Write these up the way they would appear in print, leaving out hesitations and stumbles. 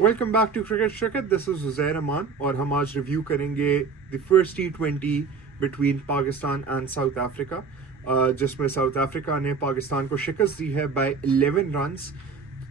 Welcome back to cricket शिकत. This is हुजैर अमान और हम आज रिव्यू करेंगे the first T20 between Pakistan and south Africa, जिसमें साउथ अफ्रीका ने पाकिस्तान को शिकस्त दी है बाय 11 रन्स.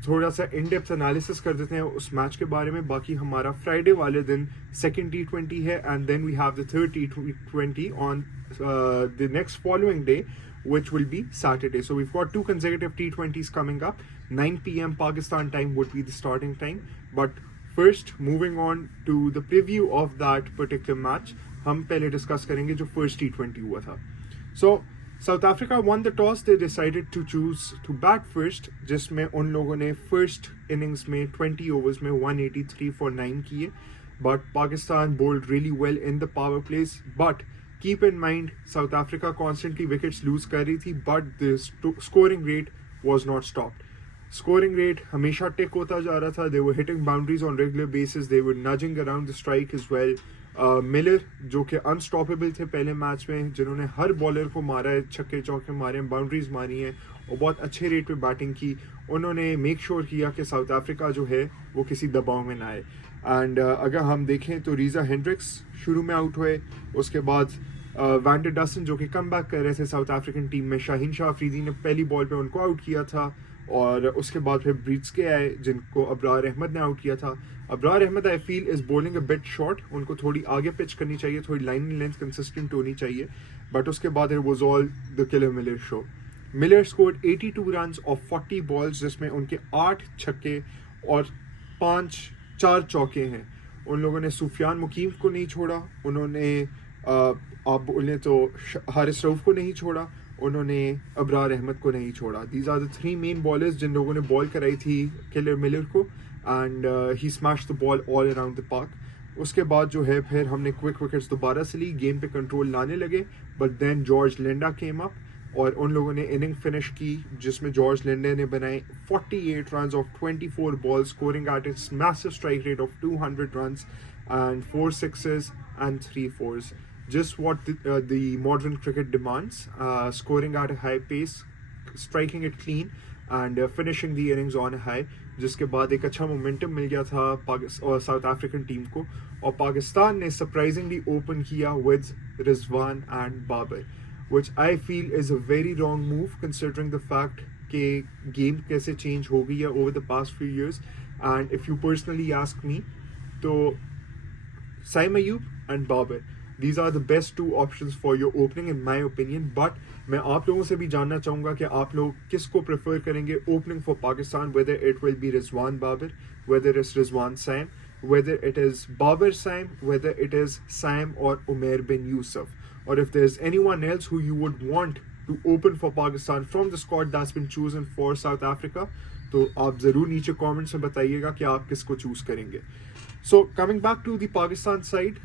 थोड़ा सा इन डेप्थ एनालिसिस कर देते हैं उस मैच के बारे में. बाकी हमारा फ्राइडे वाले दिन सेकेंड T20 है and then we have the third T20 on the next following day, which will be Saturday. So we've got two consecutive T20s coming up. 9 p.m. Pakistan time would be the starting time. But first, moving on to the preview of that particular match, हम पहले डिस्कस करेंगे जो first T20 हुआ था. So South Africa won the toss. They decided to choose to bat first, जिसमें उन लोगों ने फर्स्ट इनिंग्स में 20 overs में 183 for 9 किए. But Pakistan bowled really well in the power plays. But keep in mind, South Africa constantly wickets lose कर रही थी, but the scoring rate was not stopped. Scoring rate हमेशा टिक होता जा रहा था. They were hitting boundaries on regular basis. They were nudging around the strike as well. Miller जो कि अनस्टॉपेबल थे पहले मैच में, जिन्होंने हर बॉलर को मारा है, छक्के चौके मारे हैं, बाउंड्रीज मारी हैं और बहुत अच्छे रेट पे बैटिंग की. उन्होंने मेक श्योर किया कि साउथ अफ्रीका जो है वो किसी दबाव में ना आए. एंड अगर हम देखें तो रीज़ा हेंड्रिक्स शुरू में आउट हुए. उसके बाद वैंडर डस्टन जो कि कम बैक कर रहे थे साउथ अफ्रीकन टीम में, शाहीन शाह अफरीदी ने पहली बॉल पे उनको आउट किया था. और उसके बाद फिर ब्रीट्सके आए जिनको अबरार अहमद ने आउट किया था. Abrar Ahmed I feel is bowling a bit short. उनको थोड़ी आगे पिच करनी चाहिए, थोड़ी लाइन लेंथ कंसिस्टेंट होनी चाहिए. बट उसके बाद it was all the killer Miller show. Miller scored 82 runs off 40 बॉल्स, जिसमें उनके 8 छक्के और 4 चौके हैं. उन लोगों ने सुफियान मुकीम को नहीं छोड़ा, उन्होंने आप बोलें तो हारिस रऊफ को नहीं छोड़ा, उन्होंने अबरार अहमद को नहीं छोड़ा. These are the 3 main bowlers जिन लोगों ने बॉल कराई थी किलर मिलर को. And he smash the ball all around the park. उसके बाद जो है फिर हमने क्विक विकेट्स दोबारा से ली, गेम पे कंट्रोल लाने लगे. But then George Linda came up और उन लोगों ने इनिंग फिनिश की, जिसमें जॉर्ज लिंडे ने बनाए 48 runs off 24 balls, scoring at its massive strike rate of 200 runs and 4 sixes and 3 fours. Just what the modern cricket demands, scoring at a high pace, striking it clean and finishing the innings on a high. जिसके बाद एक अच्छा मोमेंटम मिल गया था south African team को. और पाकिस्तान ने surprisingly open किया with Rizwan and Babar, which I feel is a very wrong move considering the fact कि गेम कैसे चेंज हो गई है over the past few years. And if you personally ask me, तो Saim Ayub and Babar, these are the best 2 options for your opening in my opinion. But मैं आप लोगों से भी जानना चाहूँगा कि आप लोग किसको प्रेफर करेंगे opening for Pakistan, whether it will be Rizwan Babar, whether it's Rizwan Saim, whether it is Babar Saim, whether it is Saim or Umair bin Yusuf, or if there's anyone else who you would want to open for Pakistan from the squad that's been chosen for South Africa, तो आप ज़रूर नीचे कमेंट्स में बताइएगा कि आप किसको choose करेंगे. So coming back to the Pakistan side,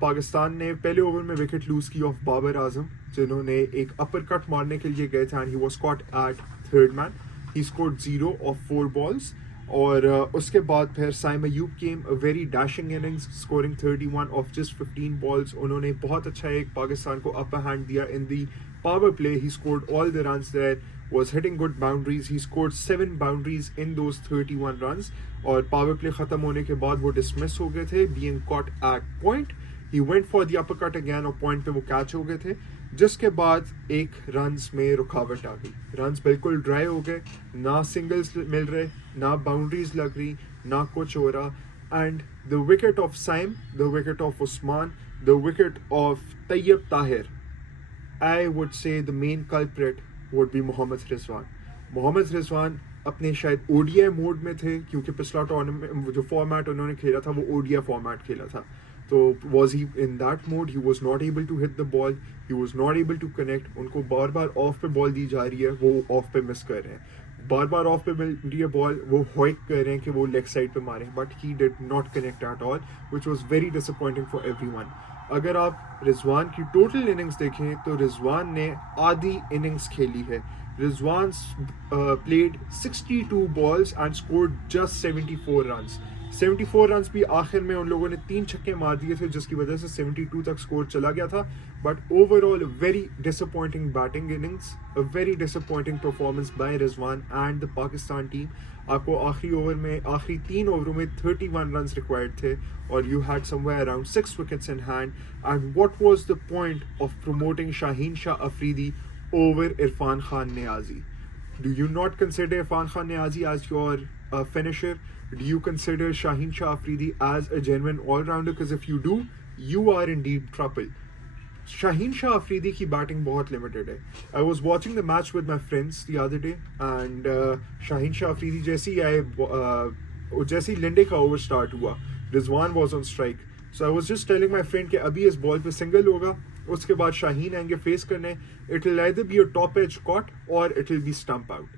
Pakistan ने पहले ओवर में विकेट लूज की ऑफ बाबर आजम, जिन्होंने एक अपर कट मारने के लिए गए थे and he was caught at third man. He scored 0 off 4 balls. और उसके बाद फिर Saim Ayub came a very dashing innings, scoring 31 off just 15 balls. उन्होंने बहुत अच्छा एक पाकिस्तान को अपर हैंड दिया इन दी power play. He scored all the runs there, was hitting good boundaries. He scored 7 boundaries in those 31 runs. और power play ख़त्म होने के बाद वो dismiss हो गए थे, being caught at point. He went for the uppercut again और point पे वो catch हो गए थे, जिसके बाद एक runs में रुकावट आ गई. runs बिल्कुल dry हो गए, ना singles मिल रहे, ना boundaries लग रही, ना कुछ हो रहा. And the wicket of Saim, the wicket of Usman, the wicket of Tayyib Tahir, I would say the main culprit would be Mohammad Rizwan. Mohammad Rizwan अपने शायद ODI मोड में थे, क्योंकि पिछला टूर्नामेंट जो फॉर्मेट उन्होंने खेला था वो ODI फॉर्मेट खेला था. तो was he in that mode? He was not able to hit the ball. He was not able to connect. उनको बार बार ऑफ पे बॉल दी जा रही है, वो ऑफ पे मिस कर रहे हैं. बार बार ऑफ पे मिल रही है बॉल, वो हॉइक कर रहे हैं कि वो लेग साइड पे मारें, but he did not connect at all, which was very disappointing for everyone. अगर आप रिजवान की टोटल इनिंग्स देखें तो रिजवान ने आधी इनिंग्स खेली है. Rizwan played 62 balls and scored just 74 runs. 74 रन्स भी आखिर में उन लोगों ने 3 छक्के मार दिए थे जिसकी वजह से 72 तक स्कोर चला गया था. But overall very disappointing batting innings, a very disappointing performance by Rizwan and the Pakistan टीम. आपको आखिरी 3 ओवरों में 31 रन्स रिक्वायर्ड थे और you had somewhere around 6 wickets in hand. And what was the point of promoting Shaheen Shah Afridi over Irfan Khan Niazi? Do you not consider Irfan Khan Niazi as your finisher? Do you consider Shaheen Shah Afridi as a genuine all-rounder? Because if you do, you are in deep trouble. Shaheen Shah Afridi की batting बहुत limited है. I was watching the match with my friends the other day and Shaheen Shah Afridi जैसे ही Linde का over start हुआ, Rizwan was on strike. So I was just telling my friend कि अभी इस बॉल पे सिंगल होगा, उसके बाद शाहीन आएंगे फेस करने. It will either be a top edge caught or it will be stump out.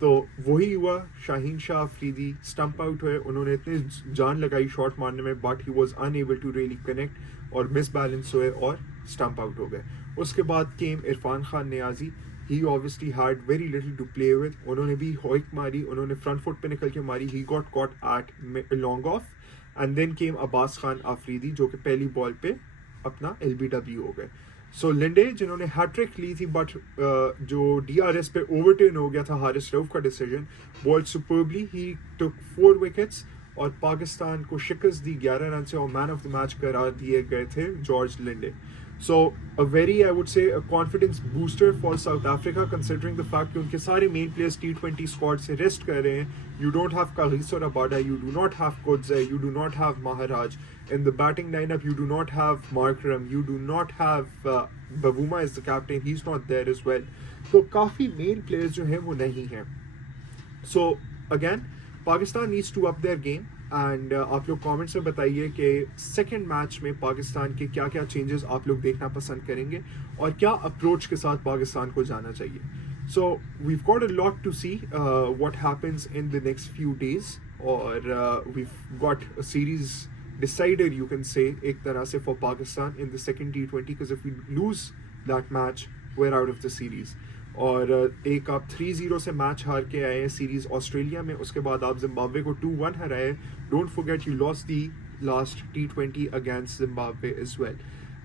तो वही हुआ, शाहीन शाह अफरीदी स्टंप आउट हुए. उन्होंने इतनी जान लगाई शॉट मारने में but he was unable to really connect और मिस बैलेंस हुए और स्टंप आउट हो गए. उसके बाद came Irfan Khan Niazi. He obviously had very little to play with. उन्होंने भी हॉइक मारी, उन्होंने फ्रंट फुट पे निकल के मारी. He got caught at long off and then came Abbas Khan Afridi जो कि पहली बॉल पे अपना LBW हो गए. सो लिंडे जिन्होंने हैट्रिक ली थी बट जो DRS पे ओवरटर्न हो गया था हारिस रऊफ का डिसीजन, बॉल्ड सुपर्बली. ही टुक 4 विकेट्स और पाकिस्तान को शिकस्त दी 11 रन से और मैन ऑफ द मैच करार दिए गए थे George Linde. So a very, I would say, a confidence booster for South Africa considering the fact कि उनके सारे main players T20 squad से rest कर रहे हैं. You don't have Kagiso Rabada, you do not have Kodze, you do not have Maharaj. In the batting lineup, you do not have Markram, you do not have Bavuma is the captain, he's not there as well. तो काफ़ी main players जो हैं वो नहीं हैं. So again, Pakistan needs to up their game. And आप लोग कमेंट्स में बताइए कि सेकंड मैच में पाकिस्तान के क्या क्या चेंजेस आप लोग देखना पसंद करेंगे और क्या अप्रोच के साथ पाकिस्तान को जाना चाहिए. So we've got a lot to see what happens in the next few days और we've got a series decided you can say एक तरह से for Pakistan in the second T20 because if we lose that match we are out of the series. और एक आप 3-0 से मैच हार के आए हैं सीरीज ऑस्ट्रेलिया में, उसके बाद आप जिम्बाब्वे को 2-1 हराए. Don't forget you lost the last T20 against Zimbabwe as well.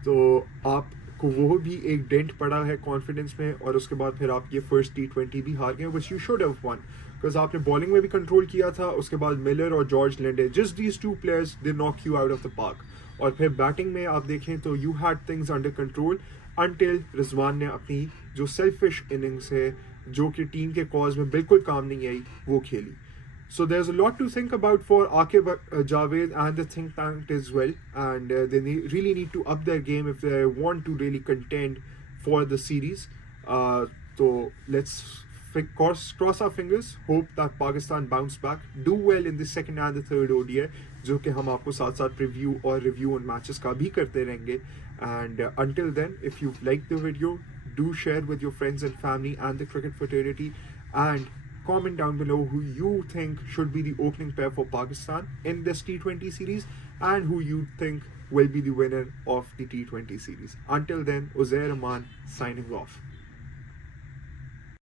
तो आपको वो भी एक डेंट पड़ा है कॉन्फिडेंस में और उसके बाद फिर आप ये फर्स्ट T20 भी हार गए which you should have one because आपने बॉलिंग में भी कंट्रोल किया था. उसके बाद मिलर और George Linde, just these 2 players they knock you out of the park. और फिर बैटिंग में आप देखें तो you had things under control until Rizwan ने अपनी जो सेल्फिश इनिंग्स है जो कि टीम के कॉज में बिल्कुल काम नहीं आई वो खेली. So there's a lot to think about for Aqib Javed and the think tank as well, and they really need to up their game if they want to really contend for the series. So let's cross our fingers, hope that Pakistan bounce back, do well in the second and the third ODI, जो कि हम आपको साथ साथ preview और review on matches का भी करते रहेंगे. And until then, if you've liked the video, do share with your friends and family and the cricket fraternity, and comment down below who you think should be the opening pair for Pakistan in this T20 series and who you think will be the winner of the T20 series. Until then, Uzair Rahman signing off.